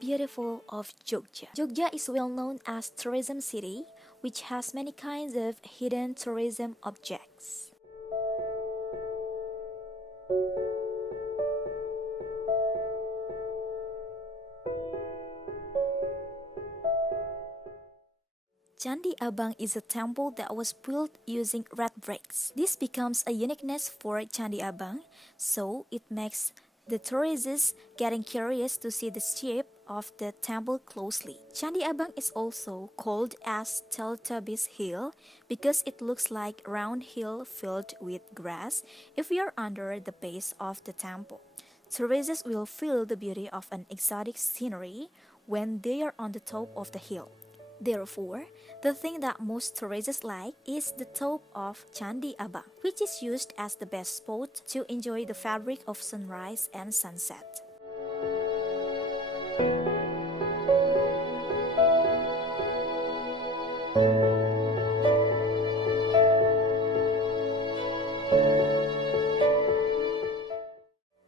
Beautiful of Jogja. Jogja is well known as tourism city, which has many kinds of hidden tourism objects. Candi Abang is a temple that was built using red bricks. This becomes a uniqueness for Candi Abang, so it makes the tourists getting curious to see the shape of the temple closely. Candi Abang is also called as Teletubbies Hill because it looks like a round hill filled with grass if you are under the base of the temple. Tourists will feel the beauty of an exotic scenery when they are on the top of the hill. Therefore, the thing that most tourists like is the top of Candi Abang, which is used as the best spot to enjoy the fabric of sunrise and sunset.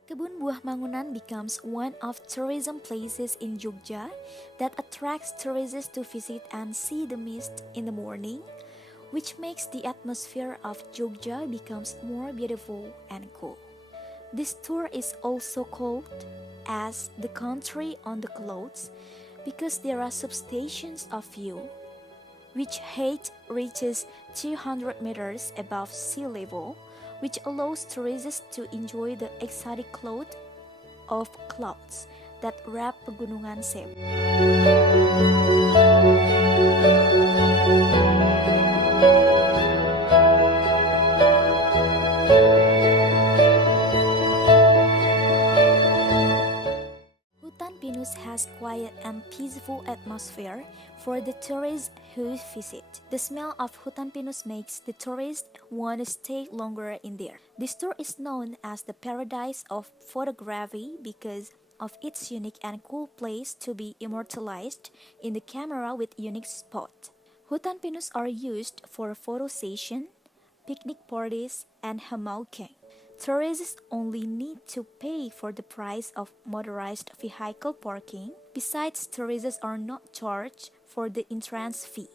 Kebun Buah Mangunan becomes one of tourism places in Jogja that attracts tourists to visit and see the mist in the morning, which makes the atmosphere of Jogja becomes more beautiful and cool. This tour is also called as the country on the clouds because there are substations of view, which height reaches 200 meters above sea level, which allows tourists to enjoy the exotic cloud of clouds that wrap Pegunungan Sewu. Hutan Pinus has quiet and peaceful atmosphere for the tourists who visit. The smell of Hutan Pinus makes the tourists want to stay longer in there. This tour is known as the paradise of photography because of its unique and cool place to be immortalized in the camera with unique spot. Hutan Pinus are used for photo session, picnic parties, and hammocking. Tourists only need to pay for the price of motorized vehicle parking. Besides, tourists are not charged for the entrance fee.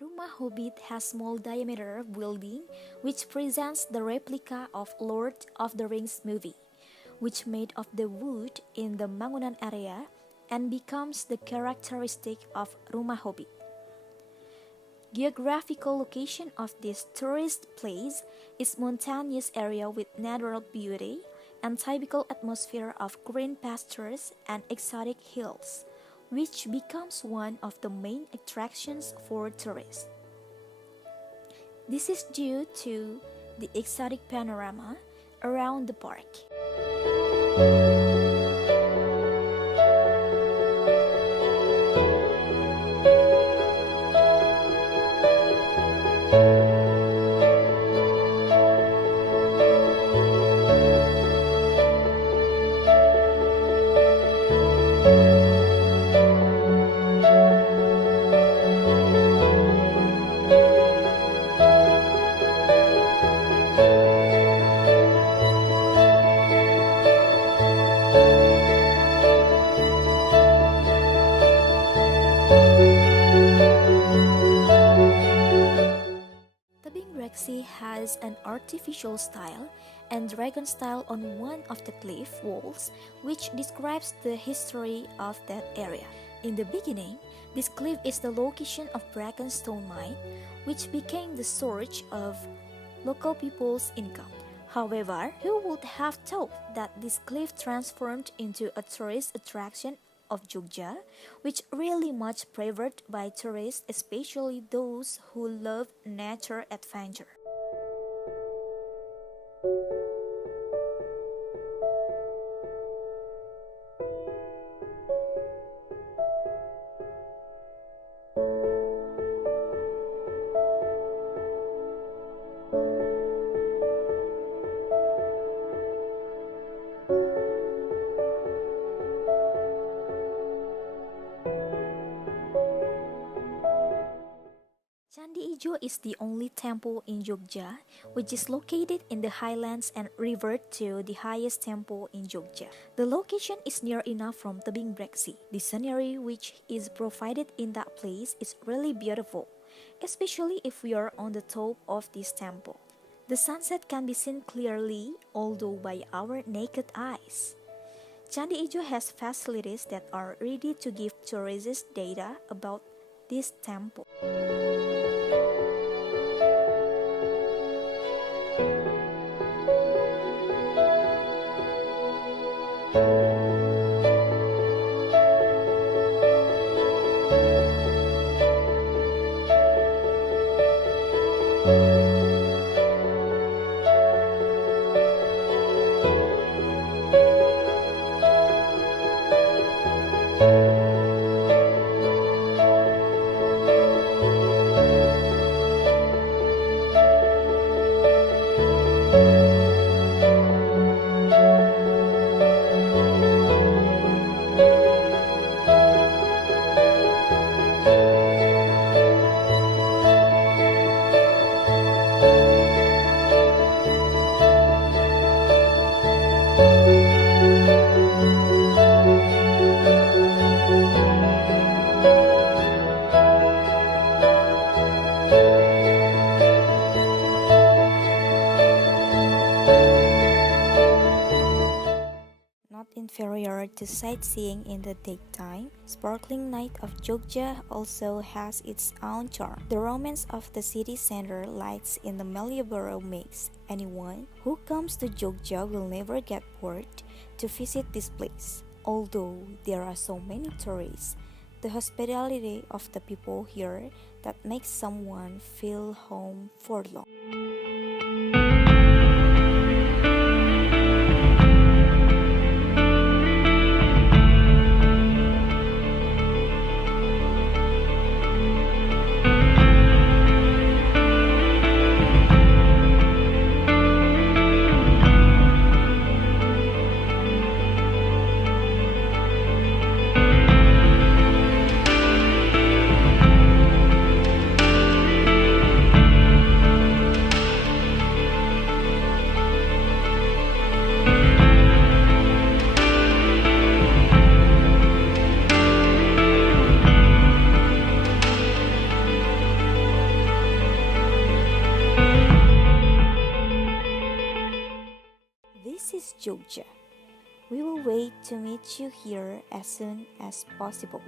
Rumah Hobbit has small diameter building which presents the replica of Lord of the Rings movie, which made of the wood in the Mangunan area and becomes the characteristic of Rumah Hobbit. Geographical location of this tourist place is mountainous area with natural beauty and typical atmosphere of green pastures and exotic hills, which becomes one of the main attractions for tourists. This is due to the exotic panorama around the park. Has an artificial style and dragon style on one of the cliff walls, which describes the history of that area. In the beginning, this cliff is the location of Dragonstone mine, which became the source of local people's income. However, who would have thought that this cliff transformed into a tourist attraction of Jogja, which really much favored by tourists, especially those who love nature adventure. is the only temple in Jogja which is located in the highlands and revert to the highest temple in Jogja. The location is near enough from Tebing Breksi. The scenery which is provided in that place is really beautiful, especially if we are on the top of this temple. The sunset can be seen clearly, although by our naked eyes. Candi Ijo has facilities that are ready to give tourists data about this temple. Not inferior to sightseeing in the daytime, sparkling night of Jogja also has its own charm. The romance of the city center lights in the Malioboro makes anyone who comes to Jogja will never get bored to visit this place. Although there are so many tourists, the hospitality of the people here that makes someone feel home for long. This is Jogja. We will wait to meet you here as soon as possible.